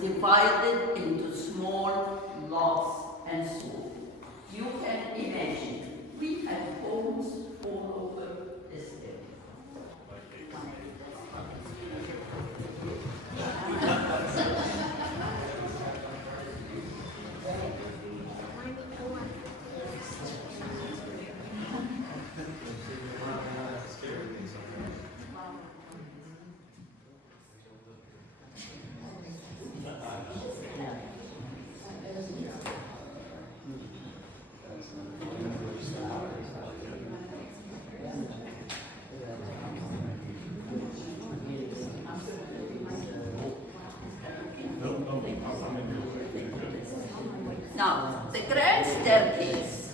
divided into small lots and sold. You can imagine, we had homes all over this area. Now, the grand staircase,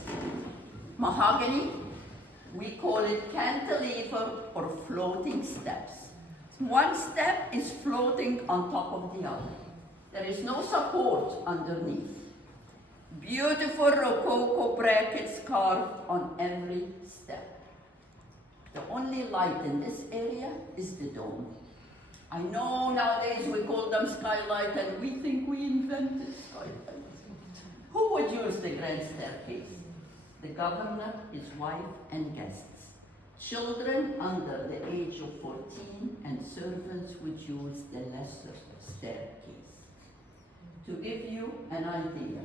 mahogany, we call it cantilever or floating steps. One step is floating on top of the other. There is no support underneath. Beautiful rococo brackets carved on every step. The only light in this area is the dome. I know nowadays we call them skylight and we think we invented skylight. Who would use the grand staircase? The governor, his wife, and guests. Children under the age of 14 and servants would use the lesser staircase. To give you an idea,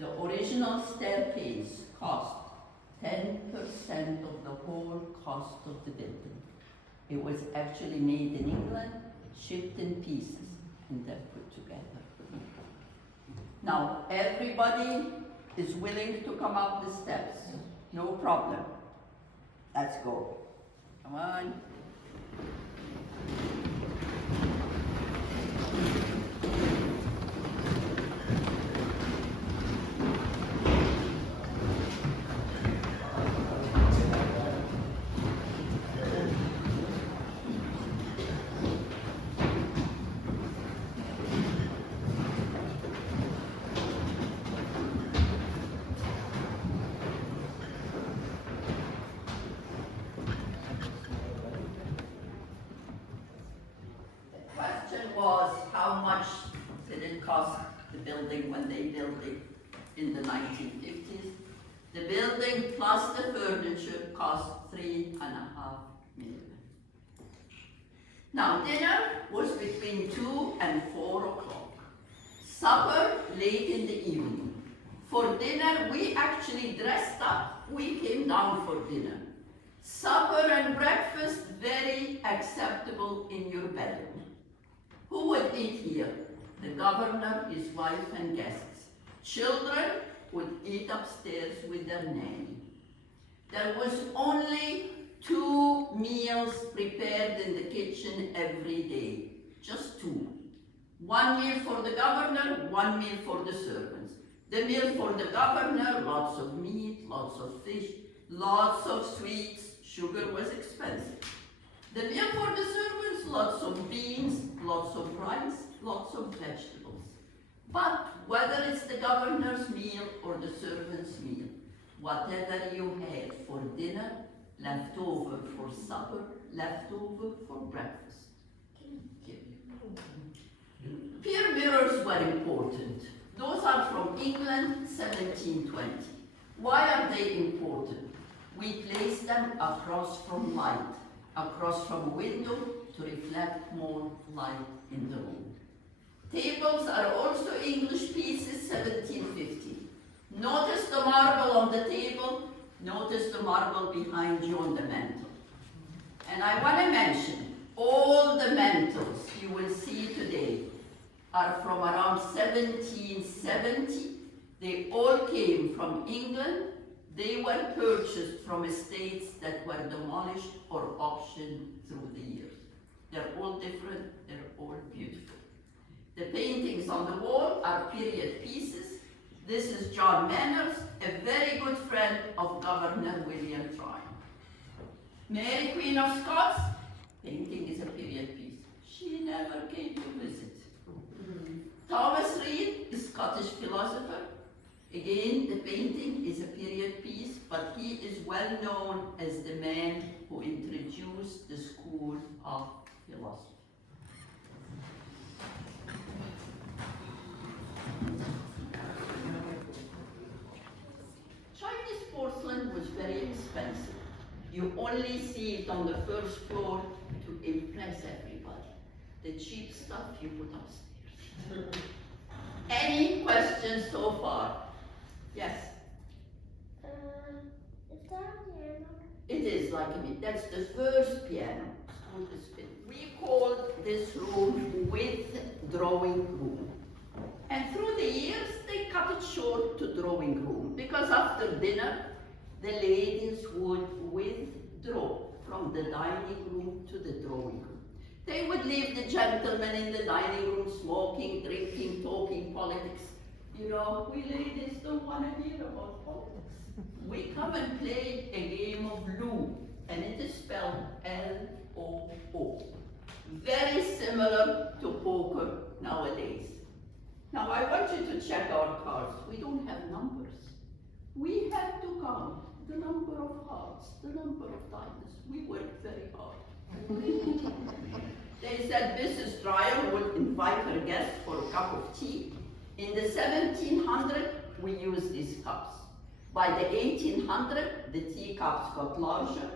the original staircase cost 10% of the whole cost of the building. It was actually made in England, shipped in pieces, and then put together. Now, everybody is willing to come up the steps. No problem. Let's go. Come on. Was how much did it cost the building when they built it in the 1950s? The building plus the furniture cost $3.5 million. Now dinner was between 2 and 4 o'clock. Supper late in the evening. For dinner, we actually dressed up. We came down for dinner. Supper and breakfast, very acceptable in your bedroom. Who would eat here? The governor, his wife, and guests. Children would eat upstairs with their nanny. There was only 2 meals prepared in the kitchen every day. Just 2. 1 meal for the governor, 1 meal for the servants. The meal for the governor, lots of meat, lots of fish, lots of sweets. Sugar was expensive. The meal for the servants, lots of beans, lots of rice, lots of vegetables. But whether it's the governor's meal or the servant's meal, whatever you had for dinner, left over for supper, left over for breakfast. Pier mirrors were important. Those are from England, 1720. Why are they important? We place them across from light, across from a window to reflect more light in the room. Tables are also English pieces, 1750. Notice the marble on the table, notice the marble behind you on the mantle. And I want to mention, all the mantles you will see today are from around 1770. They all came from England. They were purchased from estates that were demolished or auctioned through the years. They're all different, they're all beautiful. The paintings on the wall are period pieces. This is John Manners, a very good friend of Governor William Tryon. Mary, Queen of Scots, painting is a period piece. She never came to visit. Thomas Reid, a Scottish philosopher. Again, the painting is a period piece, but he is well known as the man who introduced the school of philosophy. expensive. You only see it on the first floor to impress everybody. The cheap stuff you put upstairs. Any questions so far? Yes? Is that a piano? It is like a bit. That's the first piano. We called this room withdrawing room. And through the years, they cut it short to drawing room, because after dinner, the ladies would withdraw from the dining room to the drawing room. They would leave the gentlemen in the dining room smoking, drinking, talking politics. You know, we ladies don't want to hear about politics. We come and play a game of Loo, and it is spelled L-O-O. Very similar to poker nowadays. Now I want you to check our cards. We don't have numbers. We had to count the number of hearts, the number of diamonds. We worked very hard. They said Mrs. Tryon would invite her guests for a cup of tea. In the 1700s, we used these cups. By the 1800s, the teacups got larger.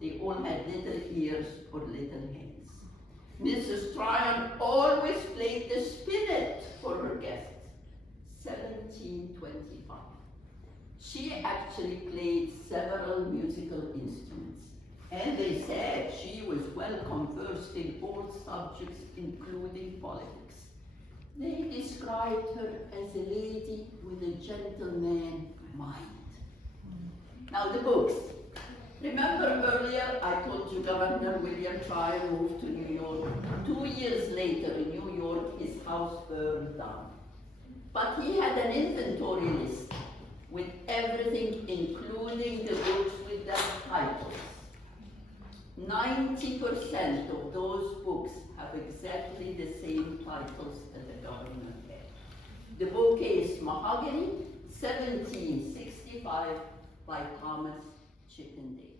They all had little ears or little heads. Mrs. Tryon always played the spinet for her guests. 1725. She actually played several musical instruments. And they said she was well conversed in all subjects, including politics. They described her as a lady with a gentleman mind. Now the books. Remember earlier I told you Governor William Tryon moved to New York. 2 years later in New York, his house burned down. But he had an inventory list with everything, including the books with their titles. 90% of those books have exactly the same titles that the governor had. The bookcase Mahogany, 1765, by Thomas Chippendale.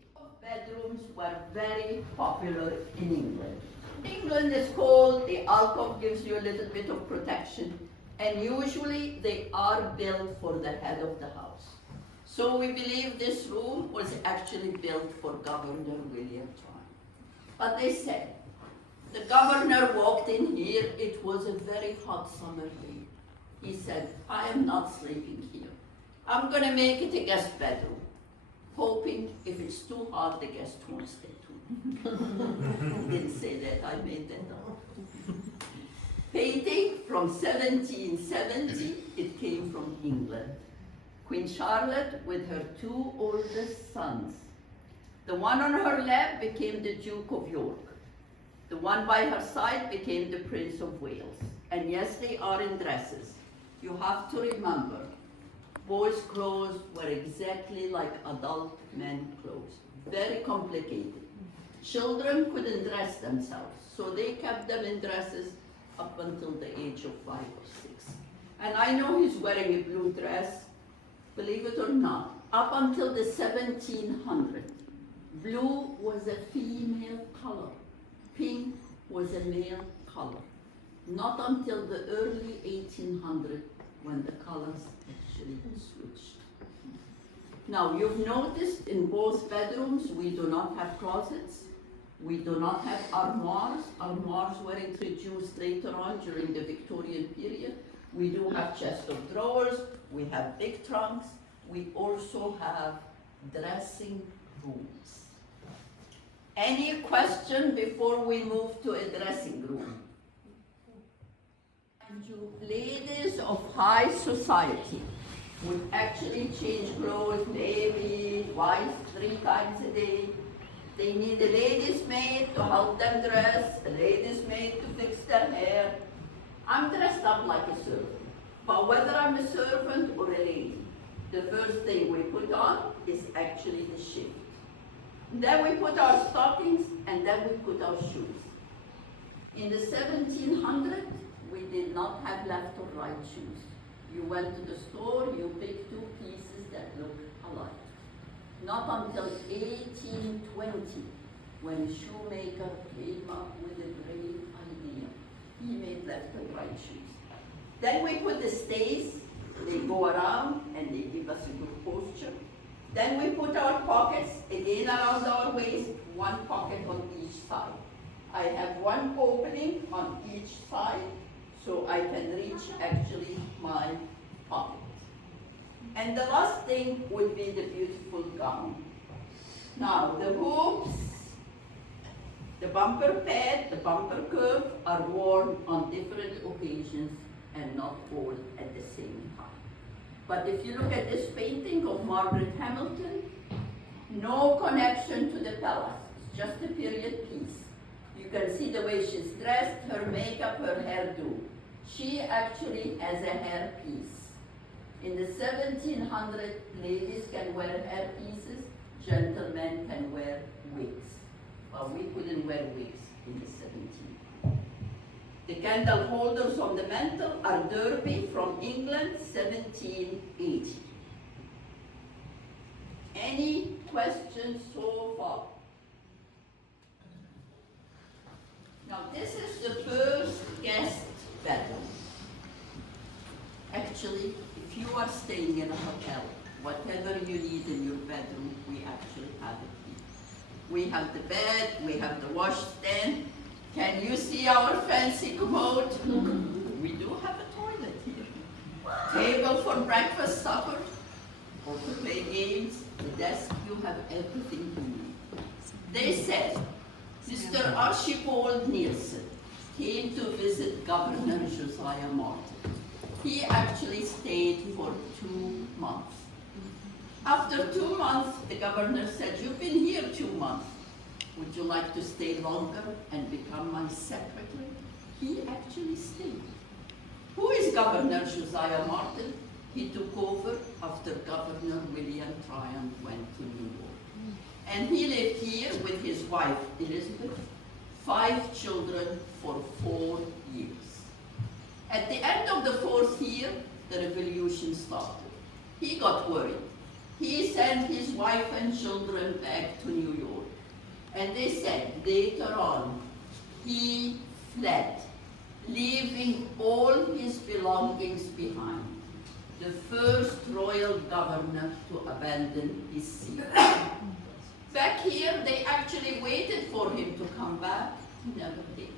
Bedrooms were very popular in England. England is cold, the alcove gives you a little bit of protection, and usually they are built for the head of the house. So we believe this room was actually built for Governor William Tryon. But they said, the governor walked in here, it was a very hot summer day. He said, I am not sleeping here. I'm gonna make it a guest bedroom, hoping if it's too hot, the guest won't stay too long. Didn't say that, I made that up. Painting from 1770, it came from England. Queen Charlotte with her 2 oldest sons. The one on her left became the Duke of York. The one by her side became the Prince of Wales. And yes, they are in dresses. You have to remember, boys' clothes were exactly like adult men's clothes. Very complicated. Children couldn't dress themselves, so they kept them in dresses up until the age of 5 or 6. And I know he's wearing a blue dress, believe it or not, up until the 1700s. Blue was a female color. Pink was a male color. Not until the early 1800s when the colors actually switched. Now, you've noticed in both bedrooms we do not have closets. We do not have armoires. Armoires were introduced later on during the Victorian period. We do have chest of drawers. We have big trunks. We also have dressing rooms. Any question before we move to a dressing room? And you ladies of high society would actually change clothes maybe twice, 3 times a day. They need a lady's maid to help them dress, a lady's maid to fix their hair. I'm dressed up like a servant, but whether I'm a servant or a lady, the first thing we put on is actually the shift. Then we put our stockings, and then we put our shoes. In the 1700s, we did not have left or right shoes. You went to the store, you picked 2 pieces that looked alike. Not until 1820, when a shoemaker came up with a great idea. He made left and right shoes. Then we put the stays, they go around and they give us a good posture. Then we put our pockets again around our waist, one pocket on each side. I have one opening on each side, so I can reach actually my pocket. And the last thing would be the beautiful gown. Now, the hoops, the bumper pad, the bumper curve are worn on different occasions and not all at the same time. But if you look at this painting of Margaret Hamilton, no connection to the palace, it's just a period piece. You can see the way she's dressed, her makeup, her hairdo. She actually has a hairpiece. In the 1700s, ladies can wear hairpieces, gentlemen can wear wigs. Well, we couldn't wear wigs in the 1700s. The candle holders on the mantle are Derby from England, 1780. Any questions so far? Now this is the first guest bedroom. Actually, if you are staying in a hotel, whatever you need in your bedroom, we actually have it here. We have the bed, we have the washstand. Can you see our fancy commode? We do have a toilet here. Table for breakfast, supper, or to play games. The desk, you have everything you need. They said, Mr. Archibald Nielsen came to visit Governor Josiah Martin. He actually stayed for 2 months. After 2 months, the governor said, you've been here 2 months. Would you like to stay longer and become my secretary? He actually stayed. Who is Governor Josiah Martin? He took over after Governor William Tryon went to New York. And he lived here with his wife, Elizabeth, 5 children for 4 years. At the end of the 4th year, the revolution started. He got worried. He sent his wife and children back to New York. And they said later on, he fled, leaving all his belongings behind. The first royal governor to abandon his seat. Back here, they actually waited for him to come back. He never did.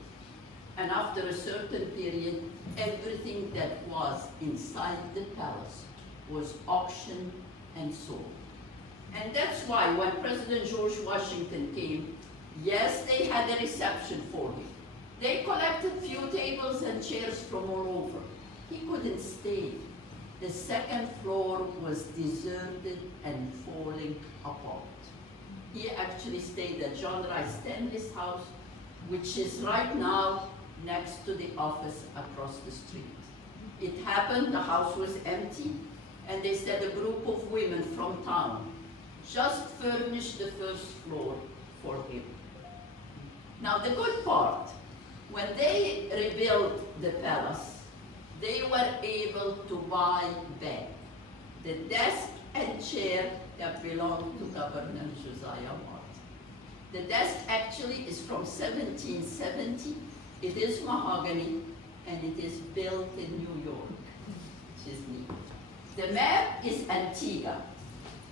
And after a certain period, everything that was inside the palace was auctioned and sold. And that's why when President George Washington came, yes, they had a reception for him. They collected few tables and chairs from all over. He couldn't stay. The 2nd floor was deserted and falling apart. He actually stayed at John Rice Stanley's house, which is right now next to the office across the street. It happened, the house was empty, and they said a group of women from town just furnished the 1st floor for him. Now the good part, when they rebuilt the palace, they were able to buy back the desk and chair that belonged to Governor Josiah Martin. The desk actually is from 1770. It is mahogany, and it is built in New York, which is neat. The map is Antigua.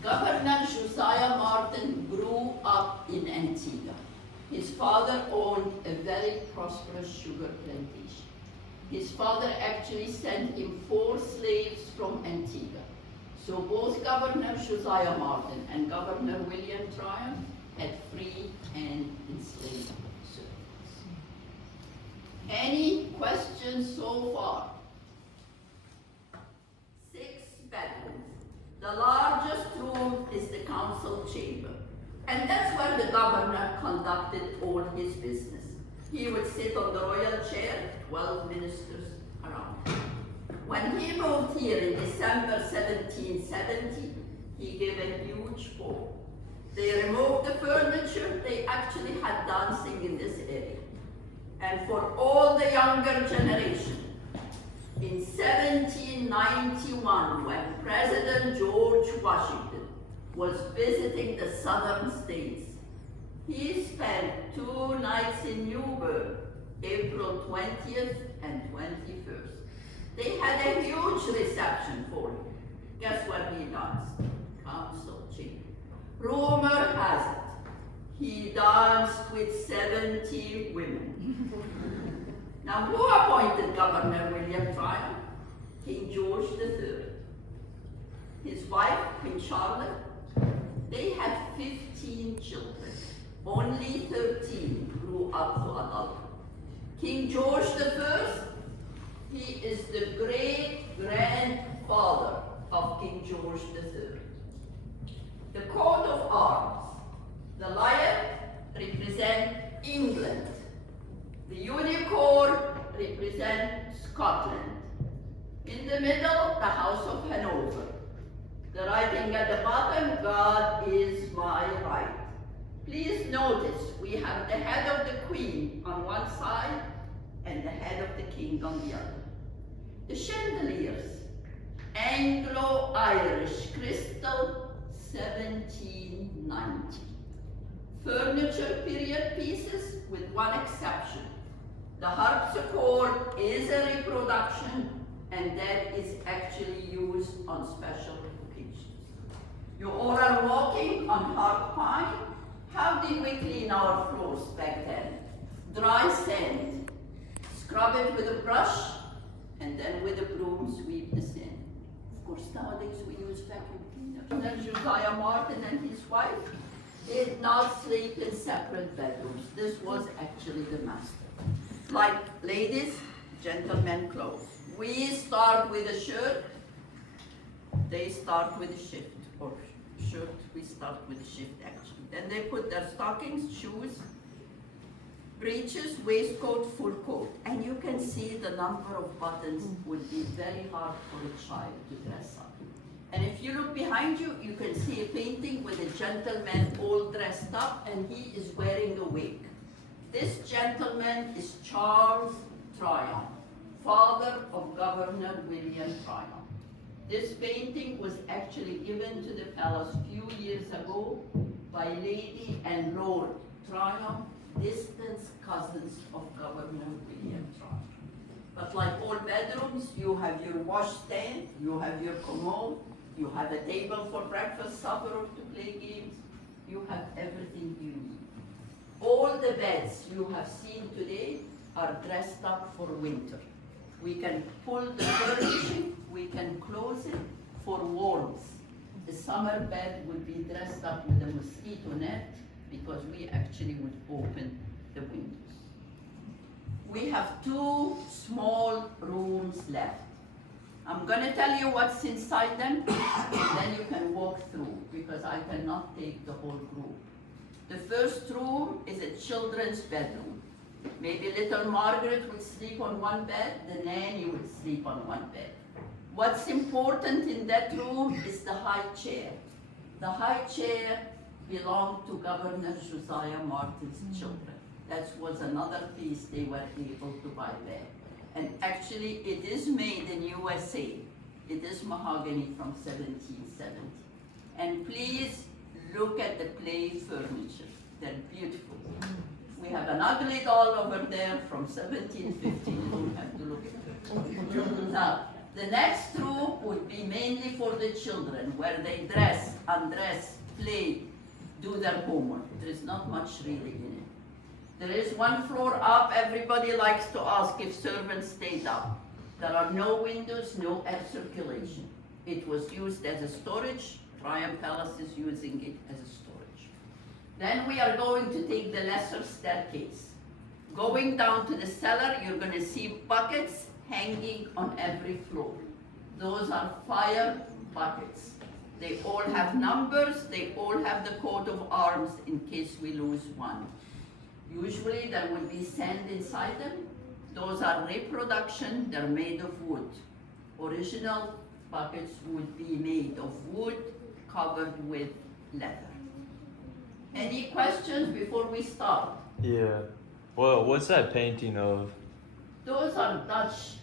Governor Josiah Martin grew up in Antigua. His father owned a very prosperous sugar plantation. His father actually sent him 4 slaves from Antigua. So both Governor Josiah Martin and Governor William Tryon had free and enslaved servants. Any questions so far? 6 bedrooms. The largest room is the council chamber. And that's where the governor conducted all his business. He would sit on the royal chair, 12 ministers around him. When he moved here in December 1770, he gave a huge ball. They removed the furniture. They actually had dancing in this area. And for all the younger generation, in 1791, when President George Washington was visiting the southern states, he spent 2 nights in New Bern, April 20th and 21st. They had a huge reception for him. Guess where he danced? council chamber. Rumor has it, he danced with 70 women. Now, who appointed Governor William Tryon? King George III. His wife, Queen Charlotte, they had 15 children. Only 13 grew up to adulthood. King George I, he is the great-grandfather of King George III. The coat of arms. The lion represents England. The unicorn represents Scotland. In the middle, the House of Hanover. The writing at the bottom, God is my right. Please notice, we have the head of the Queen on one side and the head of the King on the other. The chandeliers, Anglo-Irish crystal, 1790. Furniture period pieces with one exception. The harpsichord is a reproduction and that is actually used on special occasions. You all are walking on hard pine. How did we clean our floors back then? Dry sand. Scrub it with a brush and then with a broom sweep the sand. Of course, nowadays we use vacuum cleaners. And then Josiah Martin and his wife did not sleep in separate bedrooms. This was actually the master. Like ladies, gentlemen clothes. We start with a shirt, they start with a shift, or shirt, we start with a shift actually. Then they put their stockings, shoes, breeches, waistcoat, full coat. And you can see the number of buttons would be very hard for a child to dress up. And if you look behind you, you can see a painting with a gentleman all dressed up and he is wearing a wig. This gentleman is Charles Tryon, father of Governor William Tryon. This painting was actually given to the palace a few years ago by Lady and Lord Tryon, distant cousins of Governor William Tryon. But like all bedrooms, you have your washstand, you have your commode, you have a table for breakfast, supper, or to play games. You have everything you need. All the beds you have seen today are dressed up for winter. We can pull the furnishing, we can close it for warmth. The summer bed would be dressed up with a mosquito net because we actually would open the windows. We have 2 small rooms left. I'm going to tell you what's inside them, and then you can walk through, because I cannot take the whole group. The first room is a children's bedroom. Maybe little Margaret would sleep on one bed, the nanny would sleep on one bed. What's important in that room is the high chair. The high chair belonged to Governor Josiah Martin's children. That was another piece they were able to buy there. And actually, it is made in USA. It is mahogany from 1770. And please look at the play furniture. They're beautiful. We have an ugly doll over there from 1750. You don't have to look at it. Now, the next room would be mainly for the children, where they dress, undress, play, do their homework. There is not much really in it. There is one floor up. Everybody likes to ask if servants stayed up. There are no windows, no air circulation. It was used as a storage. Tryon Palace is using it as a storage. Then we are going to take the lesser staircase. Going down to the cellar, you're going to see buckets hanging on every floor. Those are fire buckets. They all have numbers. They all have the coat of arms in case we lose one. Usually there will be sand inside them. Those are reproduction. They're made of wood. Original buckets would be made of wood covered with leather. Any questions before we start? Yeah. Well, what's that painting of? Those are Dutch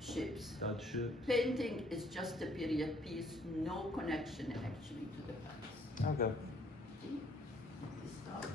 ships. Dutch ships? Painting is just a period piece, no connection actually to the past. Okay. Start.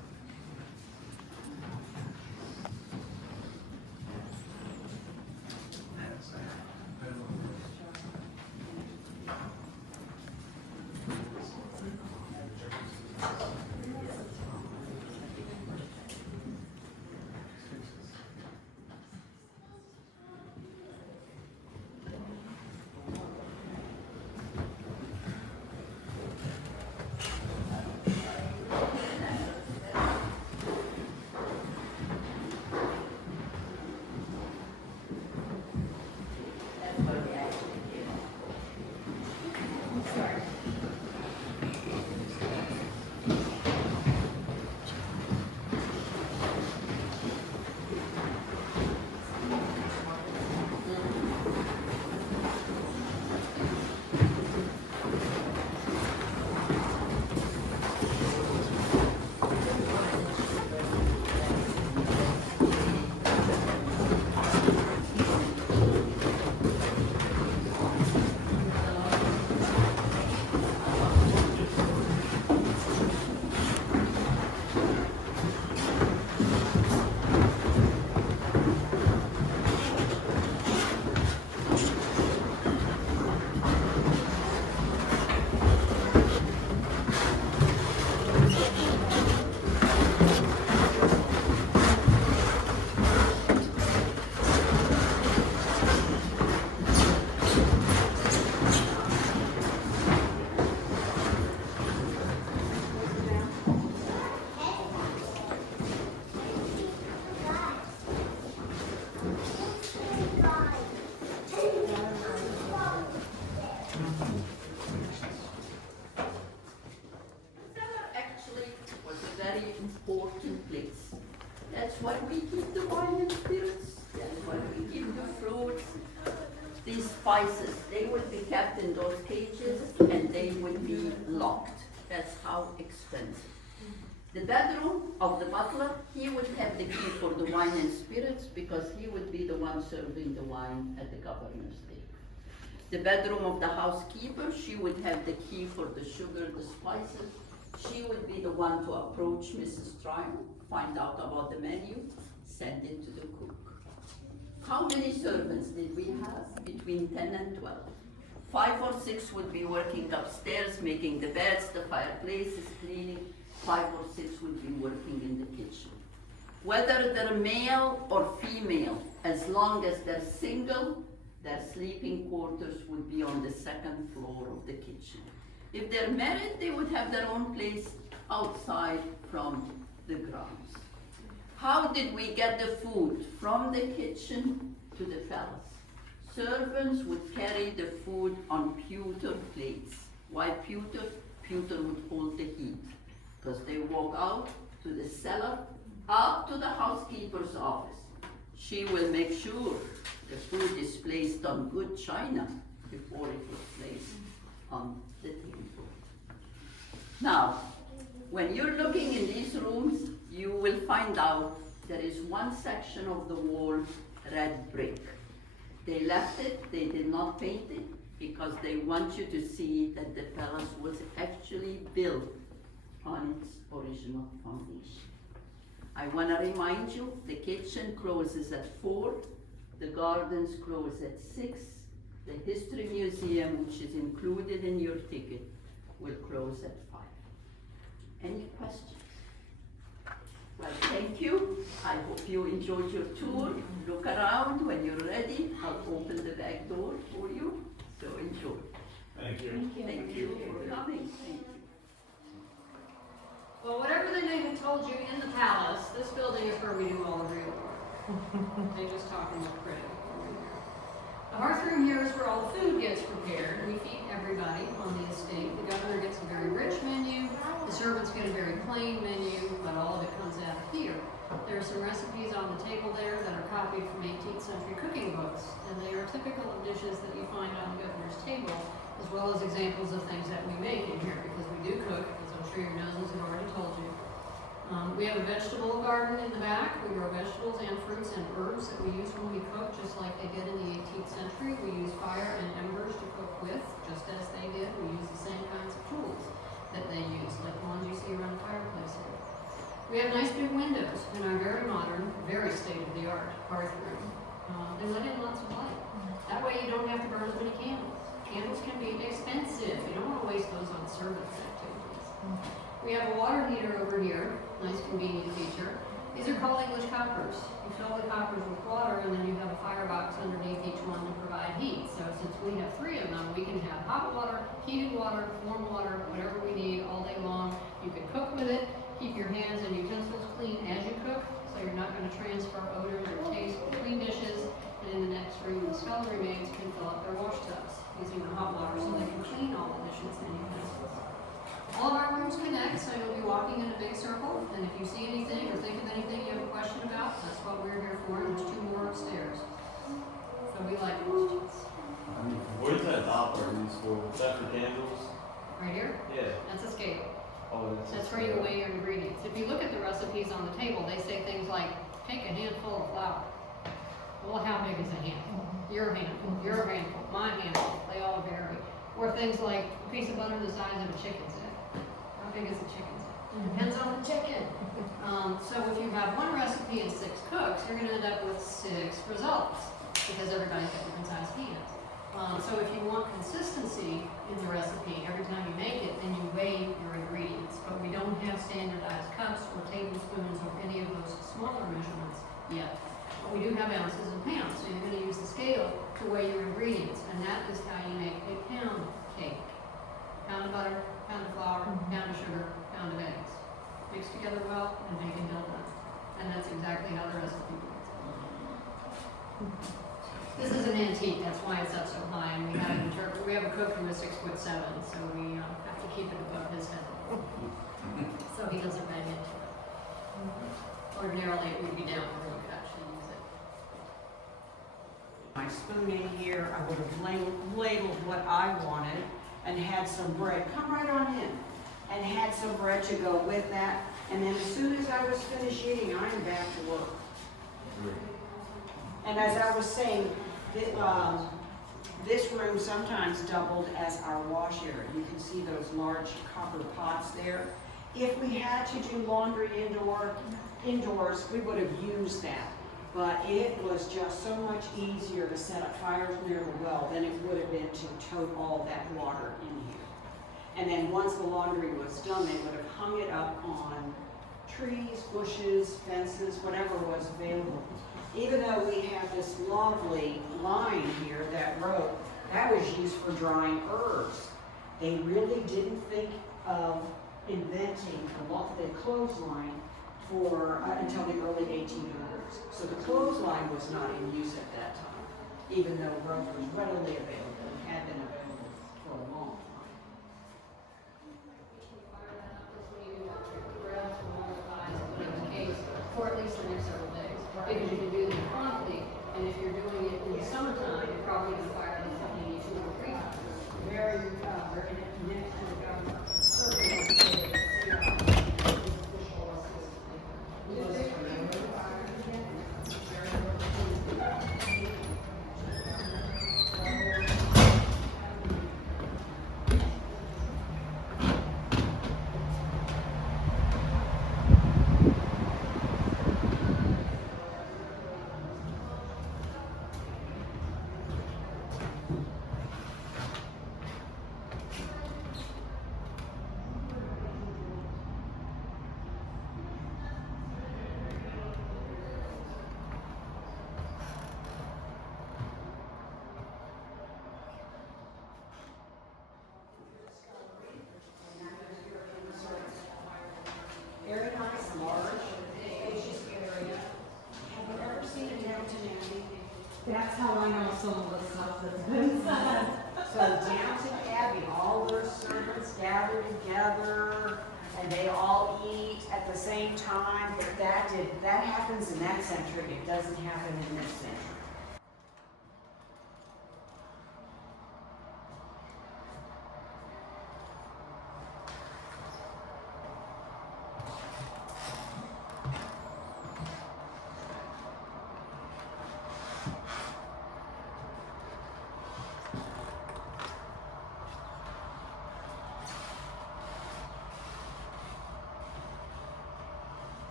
That's why we keep the wine and spirits. That's why we keep the fruits. These spices, they will be kept in those cages and they will be locked. That's how expensive. The bedroom of the butler, he would have the key for the wine and spirits because he would be the one serving the wine at the governor's table. The bedroom of the housekeeper, she would have the key for the sugar, the spices. She would be the one to approach Mrs. Tryon, find out about the menu, send it to the cook. How many servants did we have? Between 10 and 12. 5 or 6 would be working upstairs, making the beds, the fireplaces, cleaning. 5 or 6 would be working in the kitchen. Whether they're male or female, as long as they're single, their sleeping quarters would be on the 2nd floor of the kitchen. If they're married, they would have their own place outside from the grounds. How did we get the food from the kitchen to the palace? Servants would carry the food on pewter plates. Why pewter? Pewter would hold the heat. Because they walk out to the cellar, up to the housekeeper's office. She will make sure the food is placed on good china before it was placed on the table. Now, when you're looking in these rooms, you will find out there is one section of the wall red brick. They left it, they did not paint it, because they want you to see that the palace was actually built on its original foundation. I want to remind you, the kitchen closes at 4, the gardens close at 6, the History Museum, which is included in your ticket, will close at 5. Any questions? Well, thank you. I hope you enjoyed your tour. Look around. When you're ready, I'll open the back door for you. So enjoy. Thank you. Thank you for coming. Thank you. Well, whatever they may have told you in the palace, this building is where we do all the real work. They just talk and look pretty. The hearth room here is where all the food gets prepared. We feed everybody on the estate. The governor gets a very rich menu. The servants get a very plain menu, but all of it comes out of here. There are some recipes on the table there that are copied from 18th century cooking books, and they are typical of dishes that you find on the governor's table, as well as examples of things that we make in here, because we do cook, as I'm sure your noses have already told you. We have a vegetable garden in the back. We grow vegetables and fruits and herbs that we use when we cook, just like they did in the 18th century. We use fire and embers to cook with, just as they did. We use the same kinds of tools that they use, like the ones you see around the fireplace here. We have nice big windows in our very modern, very state-of-the-art hearth room. They let in lots of light. That way you don't have to burn as many candles. Candles can be expensive. You don't want to waste those on service activities. We have a water heater over here, nice convenient feature. These are called English coppers. You fill the coppers with water and then you have a firebox underneath each one to provide heat. So since we have 3 of them, we can have hot water, heated water, warm water, whatever we need all day long. You can cook with it, keep your hands and utensils clean as you cook, so you're not going to transfer odors or taste between dishes. And in the next room, the scullery maids can fill up their wash tubs using the hot water so they can clean all the dishes and utensils. All of our rooms connect, so you'll be walking in a big circle, and if you see anything or think of anything you have a question about, that's what we're here for, and there's 2 more upstairs. So we like questions. Where's that hopper used for? Is that for candles? Right here? Yeah. That's a scale. Oh, That's where you weigh your ingredients. If you look at the recipes on the table, they say things like, take a handful of flour. Well, how big is a handful? Your handful, your handful, my handful, they all vary. Or things like a piece of butter the size of a chicken's egg. How big is a chicken's egg? Depends on the chicken. So if you have 1 recipe and 6 cooks, you're going to end up with 6 results because everybody's got different sized hands. So if you want consistency in the recipe every time you make it, then you weigh your ingredients. But we don't have standardized cups or tablespoons or any of those smaller measurements yet. But we do have ounces and pounds, so you're going to use the scale to weigh your ingredients, and that is how you make a pound cake. Pound of butter, pound of flour, pound of sugar, pound of eggs. Mix together well and make a dough done. And that's exactly how the recipe works. This is an antique, that's why it's up so high, and we have a cook who is 6'7", so we have to keep it above his head, so he doesn't bang into it. Ordinarily, it would be down for them to actually use it. My spoon in here, I would have labeled what I wanted and had some bread. Come right on in. And had some bread to go with that. And then as soon as I was finished eating, I am back to work. And as I was saying, this room sometimes doubled as our wash area. You can see those large copper pots there. If we had to do laundry indoors, we would have used that. But it was just so much easier to set up fires near the well than it would have been to tote all that water in here. And then once the laundry was done, they would have hung it up on trees, bushes, fences, whatever was available. Even though we have this lovely line here, that rope, that was used for drying herbs. They really didn't think of inventing the clothesline for until the early 1800s. So the clothesline was not in use at that time, even though rope was readily available and had been available for a long time. For at least the next several days, because you can do them promptly, and if you're doing it in the summertime, you're probably going to fire them something 2 or 3 times. Very next to the government. Very nice, large, spacious area. Have you ever seen a Downton Abbey? That's how I know some of the stuff that's been said. So Downton Abbey, all those servants gather together and they all eat at the same time, but that happens in that century, it doesn't happen in this century.